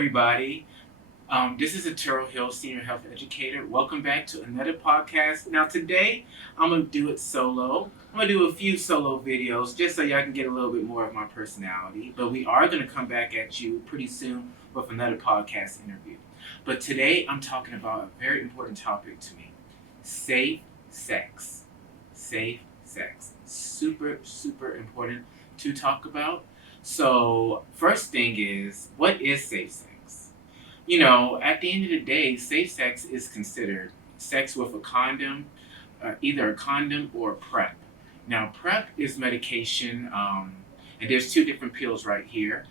everybody. This is Etero Hill, Senior Health Educator. Welcome back to another podcast. Now, today, I'm going to do it solo. I'm going to do a few solo videos just so y'all can get a little bit more of my personality. But we are going to come back at you pretty soon with another podcast interview. But today, I'm talking about a very important topic to me. Safe sex. Safe sex. Super, super important to talk about. So, first thing is, what is safe sex? At the end of the day, safe sex is considered sex with a condom, either a condom or PrEP. Now, PrEP is medication, and there's two different pills right here.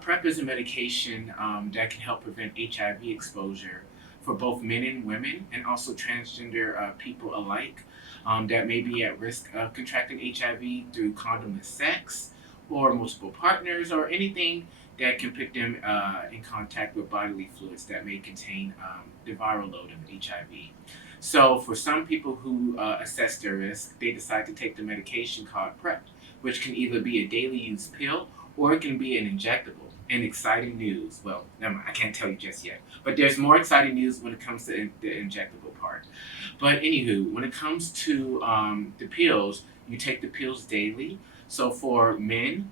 PrEP is a medication that can help prevent HIV exposure for both men and women, and also transgender people alike that may be at risk of contracting HIV through condomless sex or multiple partners or anything that can put them in contact with bodily fluids that may contain the viral load of HIV. So for some people who assess their risk, they decide to take the medication called PrEP, which can either be a daily use pill or it can be an injectable. And exciting news, well, never mind, I can't tell you just yet, but there's more exciting news when it comes to the injectable part. But anywho, when it comes to the pills, you take the pills daily. So for men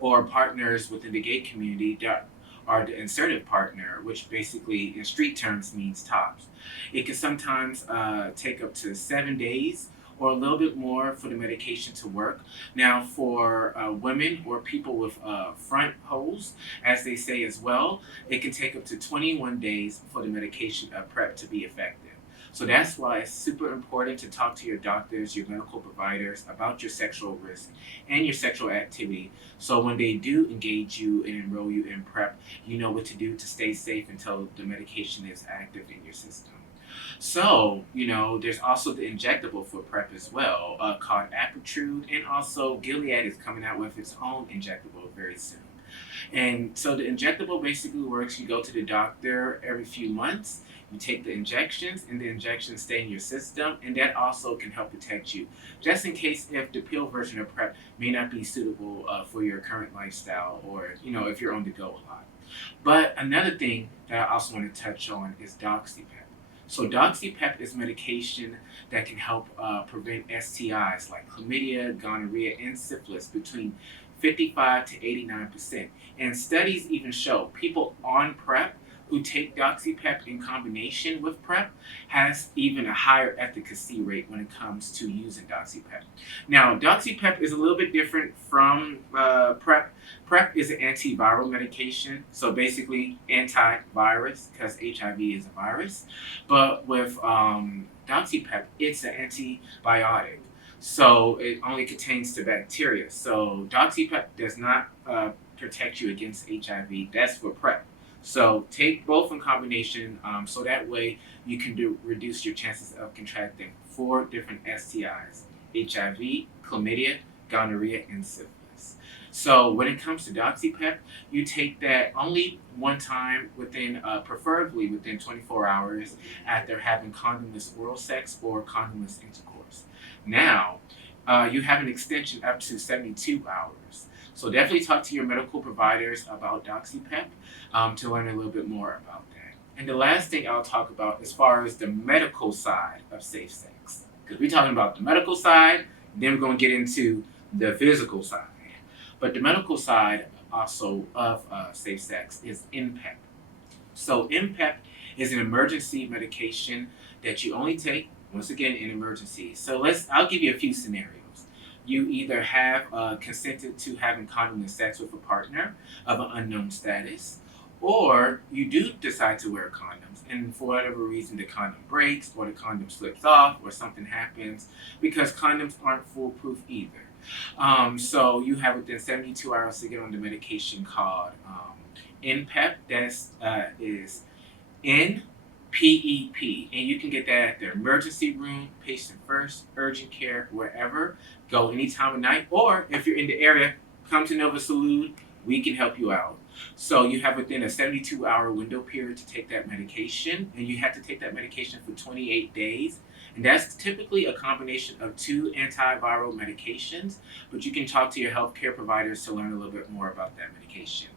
or partners within the gay community that are the insertive partner, which basically in street terms means tops, it can sometimes take up to 7 days or a little bit more for the medication to work. Now, for women or people with front holes, as they say as well, it can take up to 21 days for the medication PrEP to be effective. So that's why it's super important to talk to your doctors, your medical providers about your sexual risk and your sexual activity. So when they do engage you and enroll you in PrEP, you know what to do to stay safe until the medication is active in your system. So, there's also the injectable for PrEP as well, called Apretude, and also Gilead is coming out with its own injectable very soon. And so the injectable basically works, you go to the doctor every few months, you take the injections, and the injections stay in your system, and that also can help protect you, just in case if the pill version of PrEP may not be suitable for your current lifestyle, or, if you're on the go a lot. But another thing that I also want to touch on is DoxyPEP. So DoxyPEP is medication that can help prevent STIs like chlamydia, gonorrhea, and syphilis between 55 to 89%. And studies even show people on PrEP who take DoxyPEP in combination with PrEP has even a higher efficacy rate when it comes to using DoxyPEP. Now, DoxyPEP is a little bit different from PrEP. PrEP is an antiviral medication, so basically antivirus, because HIV is a virus. But with DoxyPEP, it's an antibiotic. So it only contains the bacteria. So DoxyPEP does not protect you against HIV. That's for PrEP. So take both in combination, so that way you can reduce your chances of contracting 4 different STIs: HIV, chlamydia, gonorrhea, and syphilis. So when it comes to DoxyPEP, you take that only one time preferably within 24 hours after having condomless oral sex or condomless intercourse. Now, you have an extension up to 72 hours. So definitely talk to your medical providers about DoxyPEP to learn a little bit more about that. And the last thing I'll talk about as far as the medical side of safe sex, because we're talking about the medical side, then we're going to get into the physical side. But the medical side also of safe sex is NPEP. So NPEP is an emergency medication that you only take, once again, in emergency. So I'll give you a few scenarios. You either have consented to having condomless sex with a partner of an unknown status, or you do decide to wear condoms, and for whatever reason the condom breaks, or the condom slips off, or something happens, because condoms aren't foolproof either. So you have within 72 hours to get on the medication called NPEP. That is NPEP, and you can get that at the emergency room, patient first, urgent care, wherever. Go any time of night, or if you're in the area, come to NovaSalud. We can help you out. So you have within a 72-hour window period to take that medication, and you have to take that medication for 28 days. And that's typically a combination of 2 antiviral medications, but you can talk to your healthcare providers to learn a little bit more about that medication.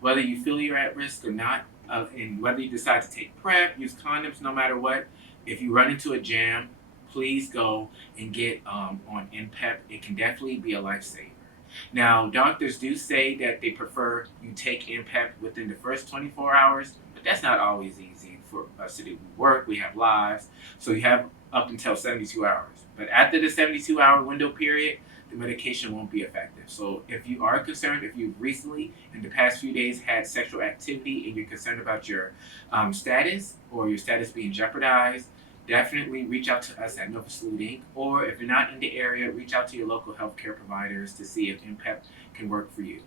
whether you feel you're at risk or not, and whether you decide to take PrEP, use condoms, no matter what. If you run into a jam, please go and get on NPEP. It can definitely be a lifesaver. Now, doctors do say that they prefer you take NPEP within the first 24 hours, but that's not always easy for us to do. We work, we have lives, so you have up until 72 hours. But after the 72-hour window period, the medication won't be effective. So if you are concerned, if you've recently, in the past few days, had sexual activity and you're concerned about your status or your status being jeopardized, definitely reach out to us at NovaSalud Inc. Or if you're not in the area, reach out to your local healthcare providers to see if NPEP can work for you.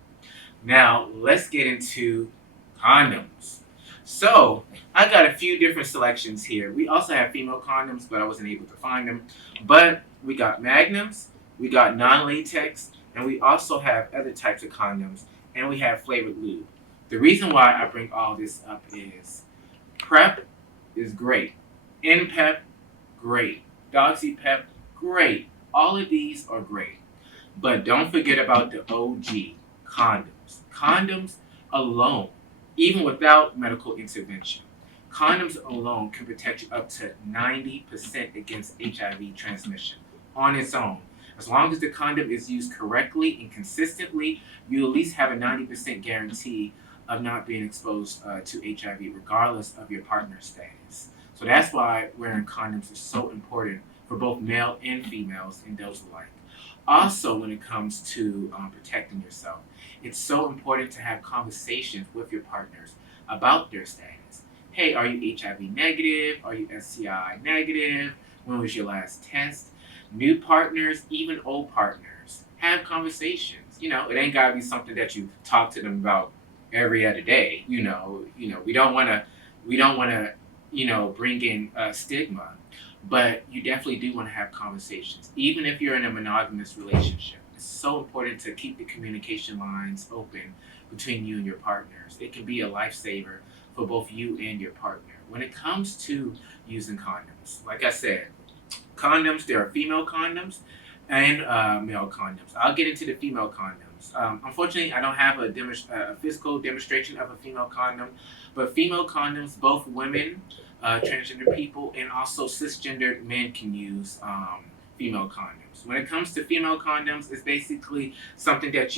Now, let's get into condoms. So, I got a few different selections here. We also have female condoms, but I wasn't able to find them. But we got magnums, we got non-latex, and we also have other types of condoms, and we have flavored lube. The reason why I bring all this up is PrEP is great. NPEP, great. DoxyPEP, great. All of these are great. But don't forget about the OG, condoms. Condoms alone, even without medical intervention, condoms alone can protect you up to 90% against HIV transmission on its own. As long as the condom is used correctly and consistently, you at least have a 90% guarantee of not being exposed to HIV, regardless of your partner's status. So that's why wearing condoms is so important for both male and females and those alike. Also, when it comes to protecting yourself, it's so important to have conversations with your partners about their status. Hey, are you HIV negative? Are you STI negative? When was your last test? New partners, even old partners, have conversations. It ain't gotta be something that you talk to them about every other day. We don't wanna, bring in stigma, but you definitely do want to have conversations, even if you're in a monogamous relationship. It's so important to keep the communication lines open between you and your partners. It can be a lifesaver for both you and your partner. When it comes to using condoms, like I said, condoms, there are female condoms and male condoms. I'll get into the female condoms. Unfortunately, I don't have a physical demonstration of a female condom, but female condoms, both women, transgender people, and also cisgendered men can use female condoms. When it comes to female condoms, it's basically something that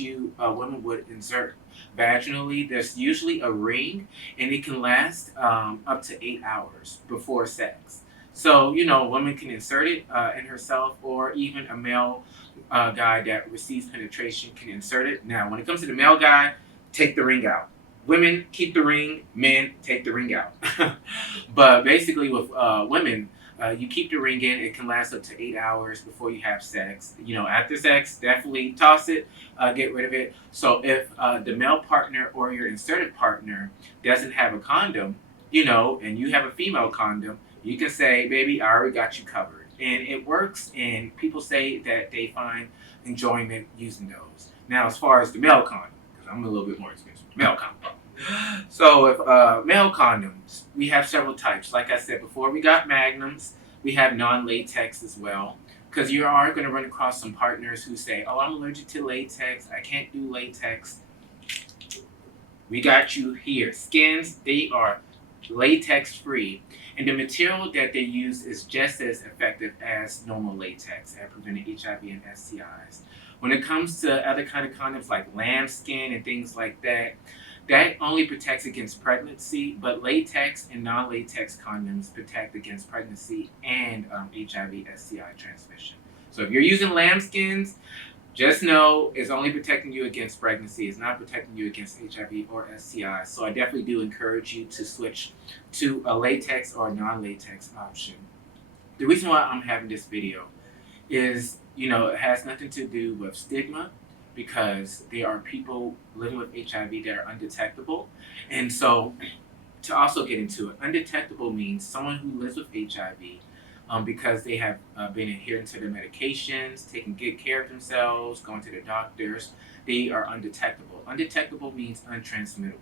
women would insert vaginally. There's usually a ring, and it can last up to 8 hours before sex. So, women can insert it in herself, or even a male guy that receives penetration can insert it. Now, when it comes to the male guy, take the ring out. Women, keep the ring. Men, take the ring out. But basically with women, you keep the ring in. It can last up to 8 hours before you have sex. After sex, definitely toss it, get rid of it. So if the male partner or your inserted partner doesn't have a condom, and you have a female condom, you can say, baby, I already got you covered. And it works, and people say that they find enjoyment using those. Now, as far as the male condom, because I'm a little bit more expensive, male condom. So if male condoms, we have several types. Like I said before, we got magnums. We have non-latex as well. Because you are going to run across some partners who say, oh, I'm allergic to latex. I can't do latex. We got you here. Skins, they are latex free, and the material that they use is just as effective as normal latex at preventing HIV and STIs. When it comes to other kind of condoms like lambskin and things like that, that only protects against pregnancy, but latex and non-latex condoms protect against pregnancy and HIV, STI transmission. So if you're using lambskins, just know it's only protecting you against pregnancy. It's not protecting you against HIV or STI. So I definitely do encourage you to switch to a latex or a non-latex option. The reason why I'm having this video is, it has nothing to do with stigma, because there are people living with HIV that are undetectable. And so to also get into it, undetectable means someone who lives with HIV because they have been adherent to their medications, taking good care of themselves, going to the doctors, they are undetectable. Undetectable means untransmittable.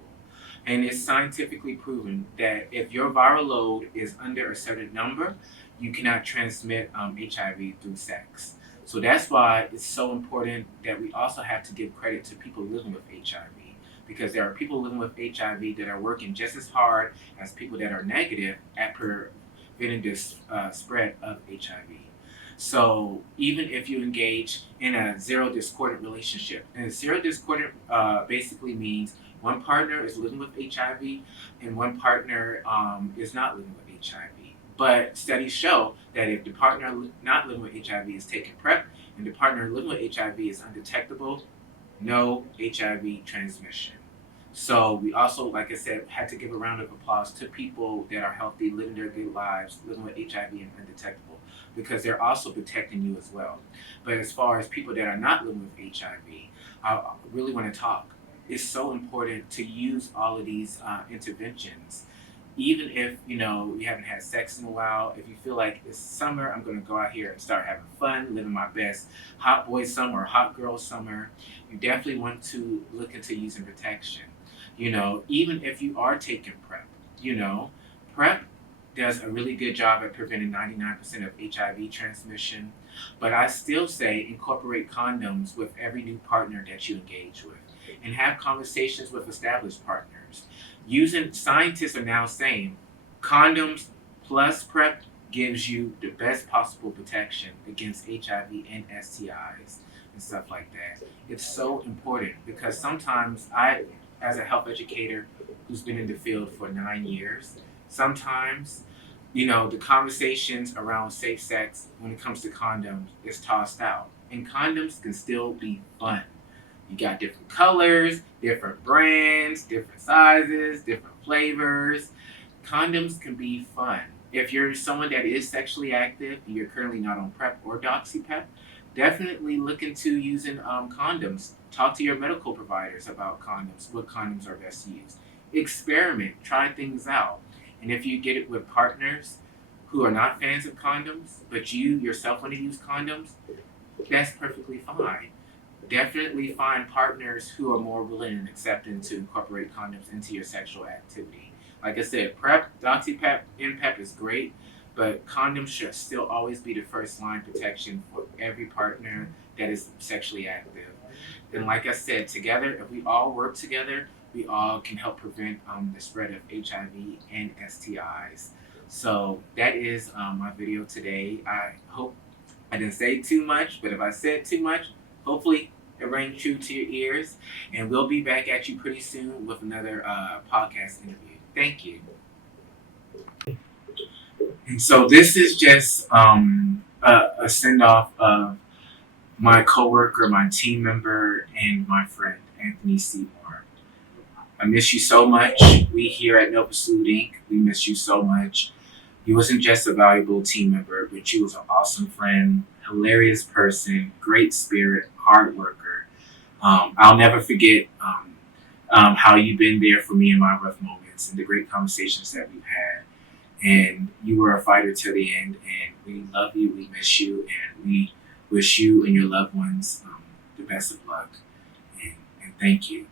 And it's scientifically proven that if your viral load is under a certain number, you cannot transmit HIV through sex. So that's why it's so important that we also have to give credit to people living with HIV, because there are people living with HIV that are working just as hard as people that are negative at preventing this spread of HIV. So even if you engage in a zero discordant relationship, and zero discordant basically means one partner is living with HIV and one partner is not living with HIV. But studies show that if the partner not living with HIV is taking PrEP and the partner living with HIV is undetectable, no HIV transmission. So we also, like I said, had to give a round of applause to people that are healthy, living their good lives, living with HIV and undetectable, because they're also protecting you as well. But as far as people that are not living with HIV, I really want to talk. It's so important to use all of these interventions. Even if you haven't had sex in a while, if you feel like it's summer, I'm gonna go out here and start having fun, living my best hot boy summer or hot girl summer, you definitely want to look into using protection. Even if you are taking PrEP, PrEP does a really good job at preventing 99% of HIV transmission. But I still say incorporate condoms with every new partner that you engage with and have conversations with established partners. Using Scientists are now saying condoms plus PrEP gives you the best possible protection against HIV and STIs and stuff like that. It's so important because sometimes as a health educator who's been in the field for 9 years, sometimes, the conversations around safe sex when it comes to condoms is tossed out. And condoms can still be fun. You got different colors, different brands, different sizes, different flavors. Condoms can be fun. If you're someone that is sexually active and you're currently not on PrEP or DoxyPEP, definitely look into using condoms. Talk to your medical providers about condoms, what condoms are best used. Experiment, try things out. And if you get it with partners who are not fans of condoms, but you yourself want to use condoms, that's perfectly fine. Definitely find partners who are more willing and accepting to incorporate condoms into your sexual activity. Like I said, PrEP, DoxyPEP, MPEP is great, but condoms should still always be the first line protection for every partner that is sexually active. And like I said, together, if we all work together, we all can help prevent the spread of HIV and STIs. So that is my video today. I hope I didn't say too much, but if I said too much, hopefully it rang true to your ears. And we'll be back at you pretty soon with another podcast interview. Thank you. And so this is just a send off of my coworker, my team member, and my friend, Anthony Seymour. I miss you so much. We here at NovaSalud Inc., we miss you so much. You wasn't just a valuable team member, but you was an awesome friend, hilarious person, great spirit, hard worker. I'll never forget how you've been there for me in my rough moments and the great conversations that we've had. And you were a fighter till the end, and we love you, we miss you, and we wish you and your loved ones the best of luck. And thank you.